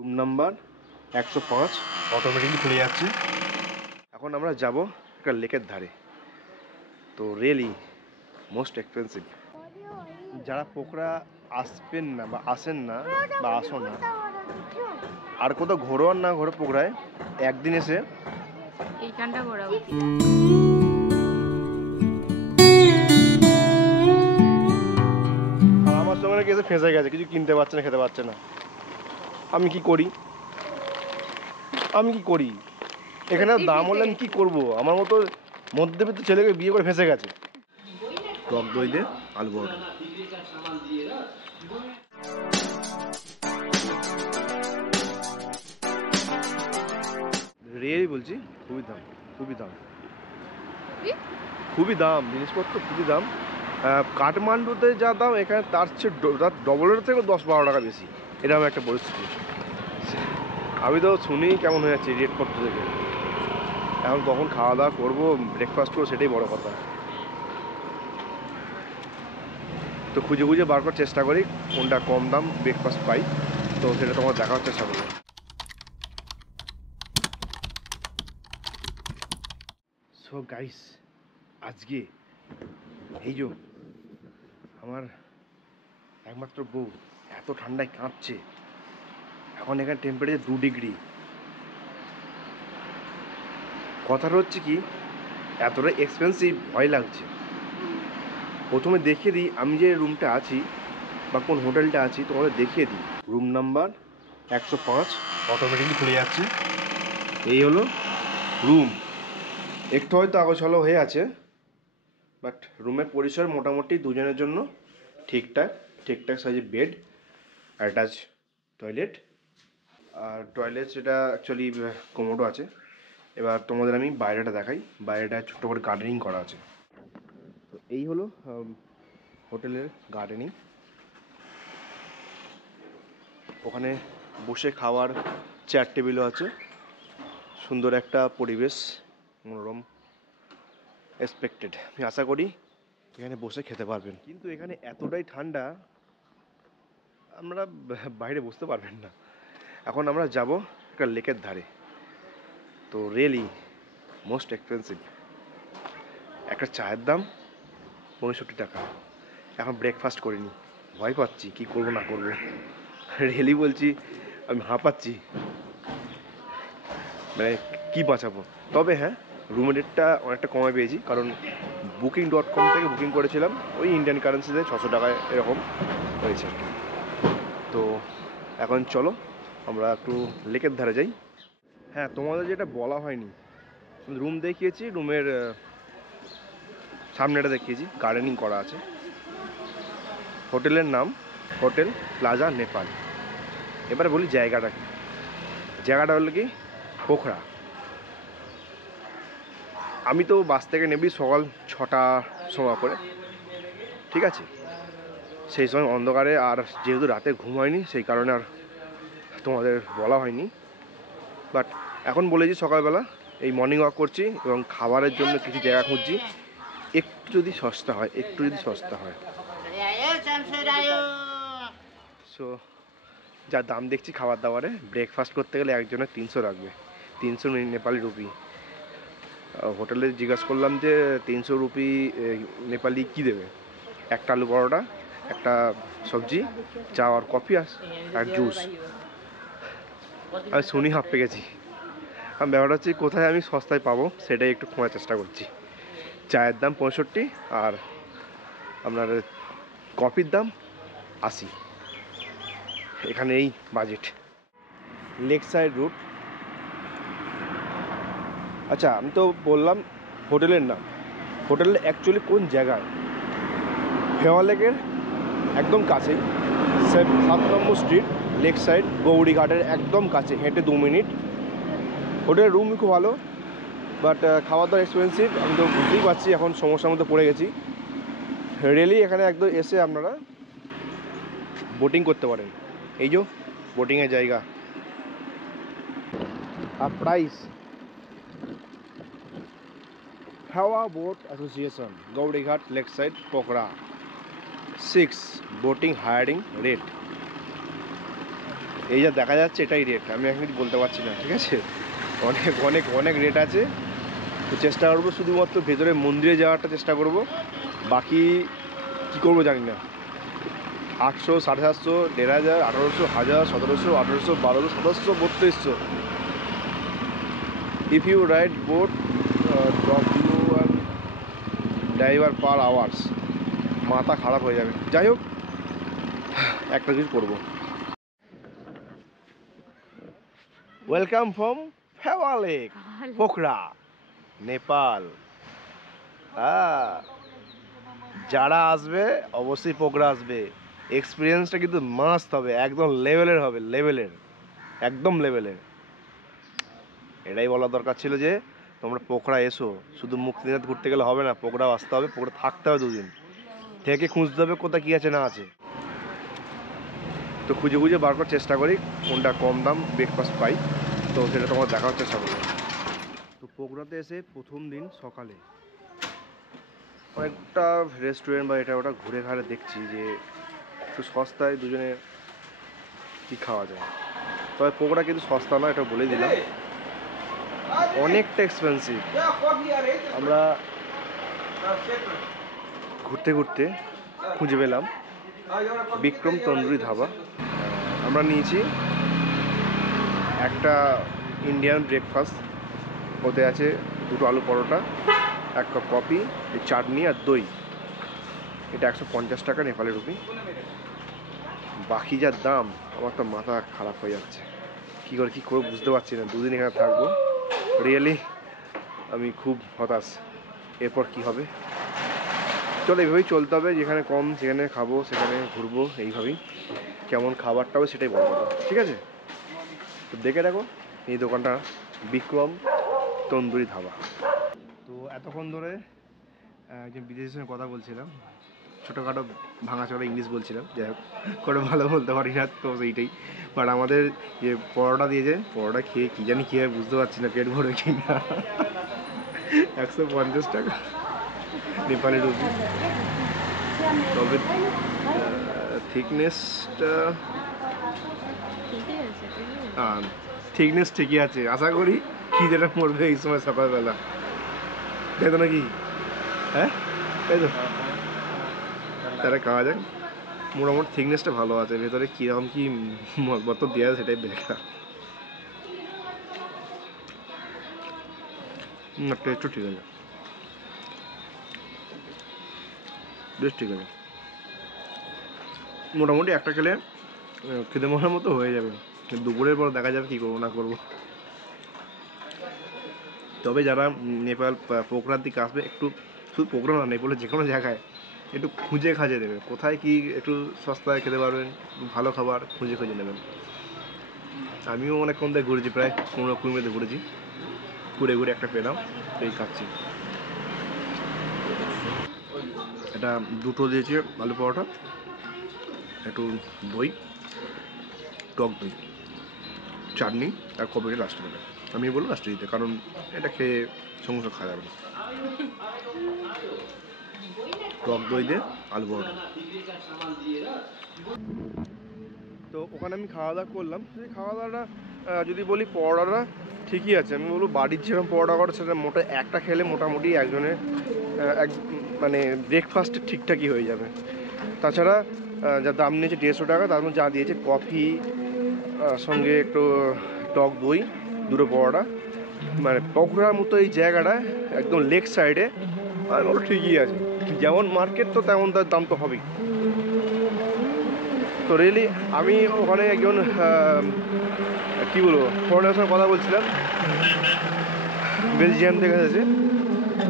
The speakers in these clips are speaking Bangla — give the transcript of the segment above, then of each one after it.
রুম নাম্বার 105 অটোমেটিকলি খুলে যাচ্ছে। এখন আমরা যাব একটা লেকের ধারে। তো রিয়েলি মোস্ট এক্সপেন্সিভ। যারা পোখরা আসবেন না বা আসেন না বা আসো না, আর কোথাও ঘোরো আর না ঘোরো, পোখরায় একদিন এসে এইখানটা ঘোরা উচিত। আর আমার সঙ্গে এসে ফেঁসে গেছে, কিছু কিনতে পারছে না, খেতে পারছে না। আমি কি করি এখানে দাম হলে আমি কি করবো? আমার মতো মধ্যবিত্ত ছেলেকে বিয়ে করে ফেঁসে গেছে। টক দই দিয়ে আলু পরোটা। রিয়েলি বলছি, খুবই দাম জিনিসপত্র, খুবই দাম। কাঠমান্ডুতে যা দাম এখানে তার চেয়ে ডবলের থেকে 10-12 টাকা বেশি, এরকম একটা পরিস্থিতি। আমি তো শুনি কেমন হয়ে যাচ্ছে রেটপত্র থেকে। এখন কখন খাওয়া দাওয়া করবো, ব্রেকফাস্ট করবো, সেটাই বড় কথা। তো খুঁজে বার করার চেষ্টা করি কোনটা কম দাম ব্রেকফাস্ট পাই, তো সেটা তোমার দেখার চেষ্টা করবো। সো গাইস, আজকে এই যে আমার একমাত্র বউ এত ঠান্ডায় কাঁপছে। এখন এখানে টেম্পারেচার 2 ডিগ্রি। কথাটা হচ্ছে কি, এতটা এক্সপেন্সিভ ভয় লাগছে। প্রথমে দেখিয়ে দিই আমি যে রুমটা আছি বা কোন হোটেলটা আছি, তোমাদের দেখিয়ে দিই। রুম নাম্বার 105 অটোমেটিকলি খুলে যাচ্ছে। এই হলো রুম। একটু হয়তো আগোছালো হয়ে আছে, বাট রুমের পরিসর মোটামুটি দুজনের জন্য ঠিকঠাক সাইজের বেড, অ্যাটাচ টয়লেট। আর টয়লেট সেটা অ্যাকচুয়ালি কোমোডো আছে। এবার তোমাদের আমি বাইরেটা দেখাই। বাইরেটা ছোট্ট করে গার্ডেনিং করা আছে। তো এই হলো হোটেলের গার্ডেনিং। ওখানে বসে খাওয়ার চেয়ার টেবিলও আছে। সুন্দর একটা পরিবেশ, মনোরম এক্সপেক্টেড। আমি আশা করি এখানে বসে খেতে পারবেন। কিন্তু এখানে এতটাই ঠান্ডা, আমরা বাইরে বসতে পারবেন না। এখন আমরা যাব একটা লেকের ধারে। তো রিয়েলি মোস্ট এক্সপেন্সিভ। একটা চায়ের দাম 65 টাকা। এখন ব্রেকফাস্ট করিনি, ভয় পাচ্ছি কি করব না করব। রিয়েলি বলছি, আমি হাঁপাচ্ছি, মানে কী বাঁচাবো। তবে হ্যাঁ, রুম রেটটা অনেকটা কমে পেয়েছি, কারণ booking.com থেকে বুকিং করেছিলাম। ওই ইন্ডিয়ান কারেন্সিতে 600 টাকায় এরকম হয়েছে। তো এখন চলো আমরা একটু লেকের ধারে যাই। হ্যাঁ, তোমাদের যেটা বলা হয়নি, রুম দেখিয়েছি, রুমের সামনেটা দেখিয়েছি, গার্ডেনিং করা আছে। হোটেলের নাম হোটেল প্লাজা নেপাল। এবারে বলি জায়গাটা কি। জায়গাটা হলো কি পোখরা। আমি তো বাস থেকে নেবি সকাল 6টার সময় করে, ঠিক আছে। সেই সময় অন্ধকারে, আর যেহেতু রাতে ঘুম হয়নি, সেই কারণে আর তোমাদের বলা হয়নি। বাট এখন বলেছি সকালবেলা এই মর্নিং ওয়াক করছি এবং খাবারের জন্য কিছু জায়গা খুঁজছি, একটু যদি সস্তা হয়। সো যা দাম দেখছি খাবার দাবারে, ব্রেকফাস্ট করতে গেলে একজনের 300 রাখবে, 300 নেপালি রুপি। হোটেলে জিজ্ঞাসা করলাম যে 300 রুপি নেপালি কী দেবে? একটা আলু পরোটা, একটা সবজি, চা আর কফি আর জুস। আমি শুনি হাঁপে গেছি। আমি ব্যাপারটা হচ্ছে কোথায় আমি সস্তায় পাবো সেটাই একটু খোঁজার চেষ্টা করছি। চায়ের দাম 65 আর আপনার কফির দাম 80। এখানে এই বাজেট। Lake side root. আচ্ছা, আমি তো বললাম হোটেলের নাম। হোটেলের অ্যাকচুয়ালি কোন জায়গায়? ফেওয়া লেকের একদম কাছেই, 7 নম্বর স্ট্রিট, লেক সাইড, গৌরীঘাটের একদম কাছে, হেঁটে 2 মিনিট। হোটেলের রুম খুব ভালো, বাট খাওয়া দাওয়া এক্সপেন্সিভ। আমি তো বুঝতেই পারছি, এখন সমস্যার মধ্যে পড়ে গেছি। রিয়েলি এখানে একদম এসে আপনারা বোটিং করতে পারেন। এই যে বোটিংয়ের জায়গা। আর প্রাইস, হাওয়া boat association, Gaurighat, lakeside, Pokhara, 6 boating hiring rate. এই যা দেখা যাচ্ছে এটাই রেট, আমি এখন কিছু বলতে পারছি না, ঠিক আছে? অনেক অনেক অনেক রেট আছে। তো চেষ্টা করবো শুধুমাত্র ভেতরে মন্দিরে যাওয়াটা চেষ্টা করব, বাকি কী করবো জানি না। 800, 750, 1500, 1800, 1000, 1700, 1800, 1200, 1700, 3200। If you ride boat, drop you and driver per hours, মাথা খারাপ হয়ে যাবে। যাই হোক, একটা কিছু করবো। Welcome from Phewa lake, Pokhara, Nepal. যারা আসবে অবশ্যই পোখরা আসবে। এক্সপিরিয়েন্সটা কিন্তু মাস্ট হবে, একদম লেভেলের হবে, লেভেলের, একদম লেভেলের। এটাই বলার দরকার ছিল যে তোমরা পোখরা এসো। শুধু মুক্তিনাথ ঘুরতে গেলে হবে না, পোখরাও আসতে হবে, পোখরা থাকতে হবে 2 দিন, থেকে খুঁজতে হবে কোথায় কী আছে না আছে। তো খুঁজে খুঁজে বার করার চেষ্টা করি কোনটা কম দাম ব্রেকফাস্ট পাই, তো সেটা তোমার দেখার চেষ্টা করবো। তো পোখরাতে এসে প্রথম দিন সকালে অনেকটা রেস্টুরেন্ট বা এটা ওটা ঘুরে ঘাড়ে দেখছি যে একটু সস্তায় দুজনে কী খাওয়া যায়। তবে পোখরা কিন্তু সস্তা না, এটা বলে দিলাম, অনেকটা এক্সপেন্সিভ। আমরা ঘুরতে ঘুরতে খুঁজে পেলাম বিক্রম তন্দুরি ধাবা। আমরা নিয়েছি একটা ইন্ডিয়ান ব্রেকফাস্ট, ওতে আছে 2টো আলু পরোটা, 1 কাপ কফি, চাটনি আর দই। এটা 150 টাকা নেপালি রুপি। বাকি যা দাম, আমার তো মাথা খারাপ হয়ে যাচ্ছে। কী করে বুঝতে পারছি না। 2 দিন এখানে থাকবো, রিয়েলি আমি খুব হতাশ। এরপর কি হবে? চলো এইভাবেই চলতে হবে, যেখানে কম সেখানে খাবো, সেখানে ঘুরবো, এইভাবেই। কেমন খাবারটা হবে সেটাই বড় কথা, ঠিক আছে? তো দেখে রাখো এই দোকানটা, বিক্রম তন্দুরি ধাবা। তো এতক্ষণ ধরে একজন বিদেশির সঙ্গে কথা বলছিলাম, ছোটোখাটো ভাঙাচোরা ইংলিশ বলছিলাম, যাই হোক করে ভালো বলতে পারি না তো সেইটাই। বাট আমাদের যে পরোটা দিয়েছে, পরোটা খেয়ে কী জানি কী হয় বুঝতে পারছি না, পেট ভরে কি না। 150 টাকা নেপালি রুপি। তবে থিকনেস ঠিকই আছে। আশা করি খিদেটা মরবে এই সময় সকালবেলা, তাই তো নাকি? হ্যাঁ তাই তো, তারা খাওয়া যাক। মোটামুটি থিকনেসটা ভালো আছে, ভেতরে কীরকম কী মতো দেওয়া আছে সেটাই দেখা। টেস্টও ঠিক আছে, বেশ ঠিক আছে। মোটামুটি একটা খেলে খেতে মরার মতো হয়ে যাবে। দুপুরের পর দেখা যাবে কী করবো না করবো। তবে যারা নেপাল পোখরার দিকে আসবে, একটু শুধু পোখরা না, নেপালের যে কোনো জায়গায় একটু খুঁজে খাজে দেবে, কোথায় কি একটু সস্তায় খেতে পারবেন, ভালো খাবার খুঁজে খুঁজে নেবেন। আমিও অনেকক্ষণ ধরে ঘুরেছি, প্রায় 15-20 মিনিট ঘুরেছি, ঘুরে ঘুরে একটা পেলাম, এই খাচ্ছি। এটা 2টো দিয়েছে আলু পরোটা, একটু দই, টক দই, চাটনি আর কফিটা লাস্টে দেবে। আমি বলবো লাস্টে দিতে, কারণ এটা খেয়ে সমস্যা খাওয়া যাবে না। টক দই দিয়ে আলু পরোটা। তো ওখানে আমি খাওয়া দাওয়া করলাম। সেই খাওয়া দাওয়াটা যদি বলি, পরোটাটা ঠিকই আছে। আমি বলবো বাড়ির যেরকম পরোটা করে সেটা একটা খেলে মোটামুটি একজনের মানে ব্রেকফাস্টে ঠিকঠাকই হয়ে যাবে। তাছাড়া যা দাম নিয়েছে 150 টাকা, তার মধ্যে যা দিয়েছে কফি, সঙ্গে একটু টক দই, 2টো পরোটা, মানে পোখরার মতো এই জায়গাটা একদম লেক সাইডে, আর ওটা ঠিকই আছে। যেমন মার্কেট তো তেমন তার দাম তো হবেই। তো রিয়েলি আমি ওখানে একজন কী বলবো ফরেনারের সঙ্গে কথা বলছিলাম, বেলজিয়াম থেকে এসেছে।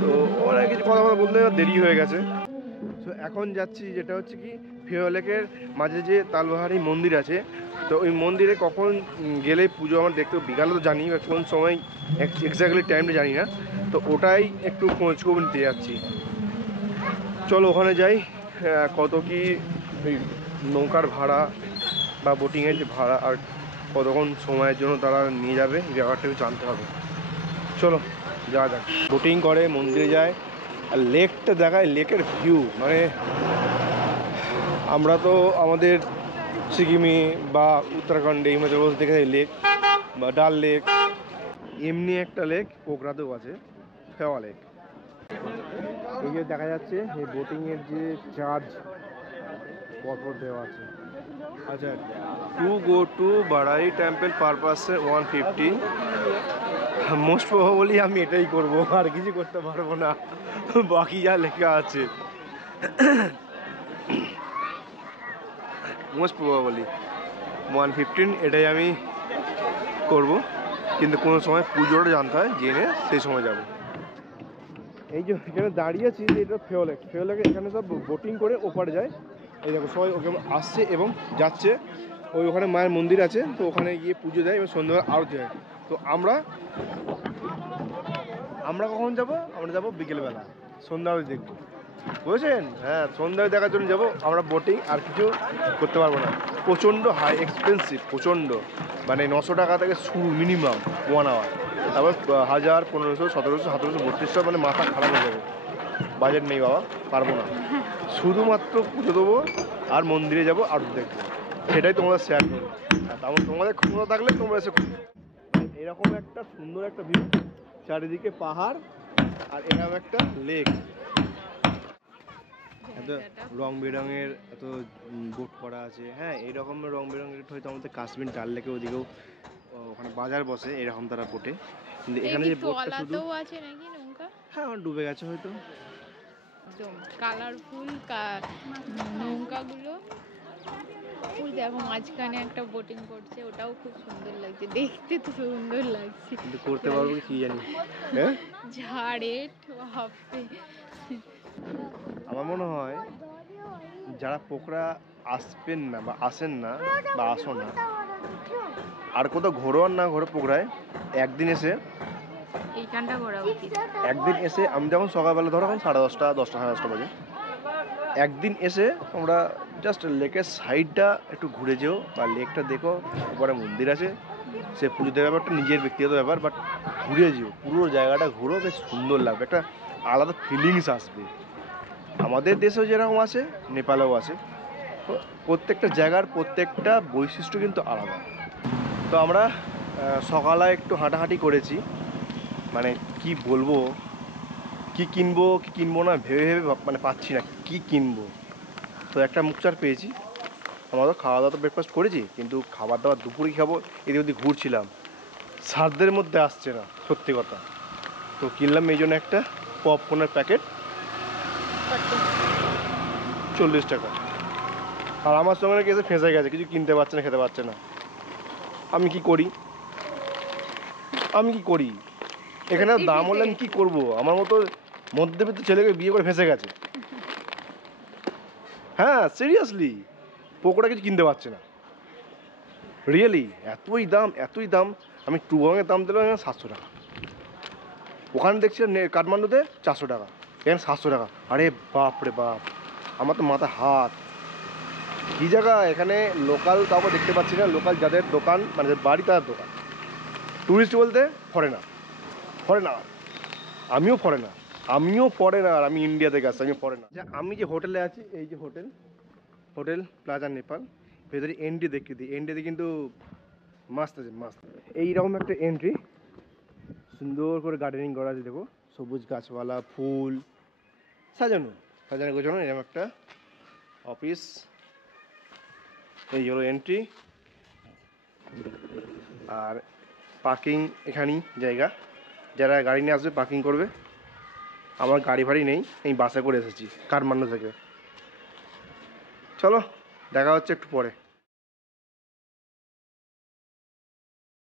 তো ওরা কিছু কথা বলতে দেরি হয়ে গেছে। তো এখন যাচ্ছি, যেটা হচ্ছে কি ফেওয়া লেকের মাঝে যে তালবাহারি মন্দির আছে, তো ওই মন্দিরে কখন গেলে পুজো আমার দেখতে, বিকালে তো জানি, কোন সময় এক্স্যাক্টলি টাইমটা জানি না, তো ওটাই একটু খোঁজ খবর নিতে যাচ্ছি। চলো ওখানে যাই। কত কি ওই নৌকার ভাড়া বা বোটিংয়ের যে ভাড়া, আর কতক্ষণ সময়ের জন্য তারা নিয়ে যাবে, এই ব্যাপারটা একটু জানতে হবে। চলো যাওয়া যাক। বোটিং করে মন্দিরে যায়, আর লেকটা দেখায়, লেকের ভিউ মানে আমরা তো আমাদের সিকিমে বা উত্তরাখণ্ডে হিমাচল প্রদেশ দেখে লেক বা ডাল লেক, এমনি একটা লেক পোখরাতেও আছে, ফেওয়া লেক। এই যে দেখা যাচ্ছে এই বোটিংয়ের যে চার্জ পরপর দেওয়া আছে। আচ্ছা, to go to Barahi temple per person 150। Most probably আমি এটাই করব, আর কিছু করতে পারবো না, বাকি যা লেখা আছে। মোস্ট প্রবাবলি 115 এটাই আমি করব, কিন্তু কোনো সময় পুজোটা জানতে হয়, জেনে সেই সময় যাব। এই যে এখানে দাঁড়িয়ে আছি, এটা ফেওলেক। ফেওলেকে এখানে সব বোটিং করে ওপারে যায়। এই দেখো সবাই ওকে আসছে এবং যাচ্ছে। ওখানে মায়ের মন্দির আছে, তো ওখানে গিয়ে পুজো দেয় এবং সন্ধ্যাবেলা আরতি হয়। তো আমরা কখন যাব? আমরা যাব বিকেলবেলা, সন্ধ্যা আরতি দেখবো, বুঝেছেন? হ্যাঁ, সন্ধ্যায় দেখার জন্য যাবো আমরা। বোটিং আর কিছু করতে পারবো না, প্রচণ্ড হাই এক্সপেন্সিভ, প্রচণ্ড। মানে 900 টাকা থেকে শুরু মিনিমাম 1 আওয়ার, তারপর 1000, 1500, 1700, 1700, 3200, মানে মাথা খারাপ হয়ে যাবে। বাজেট নেই বাবা, পারবো না। শুধুমাত্র পুজো দেবো আর মন্দিরে যাবো আর দেখবো, সেটাই তোমাদের শেয়ার করবো। আর তারপর তোমাদের ক্ষমতা থাকলে তোমরা এসে এরকম একটা সুন্দর একটা ভিউ, চারিদিকে পাহাড় আর এরকম একটা লেক, এত রং বেরঙের এত বোট করা আছে। হ্যাঁ, এইরকম রং বেরঙের হয়তো আমাদের কাশ্মীর ডাল লেকে ওদিকেও ওখানে বাজার বসে এরকম তারা বোটে, কিন্তু এখানে যে বোটটা শুধু আছে নাকি নৌকা? হ্যাঁ, আমার ডুবে গেছে হয়তো। একদম কালারফুল নৌকাগুলো। ওই দেখো মাঝখানে একটা বোটিং করছে, ওটাও খুব সুন্দর লাগছে দেখতে, তো সুন্দর লাগছে, কিন্তু করতে পারবো কি জানি। হ্যাঁ, ঝাড়েট বাপরে। আমার মনে হয় যারা পোখরা আসবেন না বা আসেন না বা আসো না, আর কোথাও ঘোরো আর না ঘোরো, পোখরায় একদিন এসে এইখানটা ঘোরা উচিত। একদিন এসে, আমি যখন সকালবেলা ধরো এখন 10:30, 10টা, 10:30 বাজে, একদিন এসে তোমরা জাস্ট লেকের সাইডটা একটু ঘুরে যেও বা লেকটা দেখো, উপরে মন্দির আছে, সে পুজোতে ব্যাপারটা নিজের ব্যক্তিগত ব্যাপার, বাট ঘুরে যেও, পুরো জায়গাটা ঘুরো, বেশ সুন্দর লাগবে, একটা আলাদা ফিলিংস আসবে। আমাদের দেশেও যেরকম আছে, নেপালেও আছে, তো প্রত্যেকটা জায়গার প্রত্যেকটা বৈশিষ্ট্য কিন্তু আলাদা। তো আমরা সকালে একটু হাঁটাহাঁটি করেছি, মানে কি বলবো, কি কিনবো না ভেবে মানে পাচ্ছি না কি কিনবো। তো একটা মুখচার পেয়েছি, আমরা তো খাওয়া দাওয়া তো ব্রেকফাস্ট করেছি, কিন্তু খাবার দাবার দুপুরে খাবো, এদিক ওদিক ঘুরছিলাম, সাধ্যের মধ্যে আসছে না সত্যি কথা। তো কিনলাম এই জন্য একটা পপকর্নের প্যাকেট, 40 টাকা। আর আমার সঙ্গে নাকি এসে ফেঁসে গেছে, কিছু কিনতে পারছে না, খেতে পারছে না। আমি কি করি এখানে দাম হলে আমি কী করবো? আমার মতো মধ্যবিত্ত ছেলেকে বিয়ে করে ফেঁসে গেছে। হ্যাঁ, সিরিয়াসলি, পকোড়া কিছু কিনতে পারছে না, রিয়েলি এতই দাম। আমি টুবংয়ের দাম দিলাম 700 টাকা, ওখানে দেখছি কাঠমান্ডুতে 400 টাকা, এখানে 700 টাকা। আরে বাপ রে বাপ, আমার তো মাথা হাত। কী জায়গা এখানে, লোকাল কাউকে দেখতে পাচ্ছি না, লোকাল যাদের দোকান মানে যাদের বাড়ি তাদের দোকান। টুরিস্ট বলতে ফরেনার, আমিও ফরেনার, আমি ইন্ডিয়া থেকে আসছি, আমি ফরেনার। আমি যে হোটেলে আছি, এই যে হোটেল প্লাজা নেপাল, ভেতরে এন্ট্রি দেখিয়ে দিই। এন্ট্রিতে কিন্তু মাস্ত আছে, মাস্ত। এইরকম একটা এন্ট্রি, সুন্দর করে গার্ডেনিং করা আছে, দেখো সবুজ গাছপালা, ফুল, সাজানো গোছানো, এরকম একটা অফিস। এই হলো এন্ট্রি, আর পার্কিং এখানেই জায়গা, যারা গাড়ি নিয়ে আসবে পার্কিং করবে। আমার গাড়ি ফাড়ি নেই, আমি বাসে করে এসেছি কাঠমান্ডু থেকে। চলো দেখা হচ্ছে একটু পরে।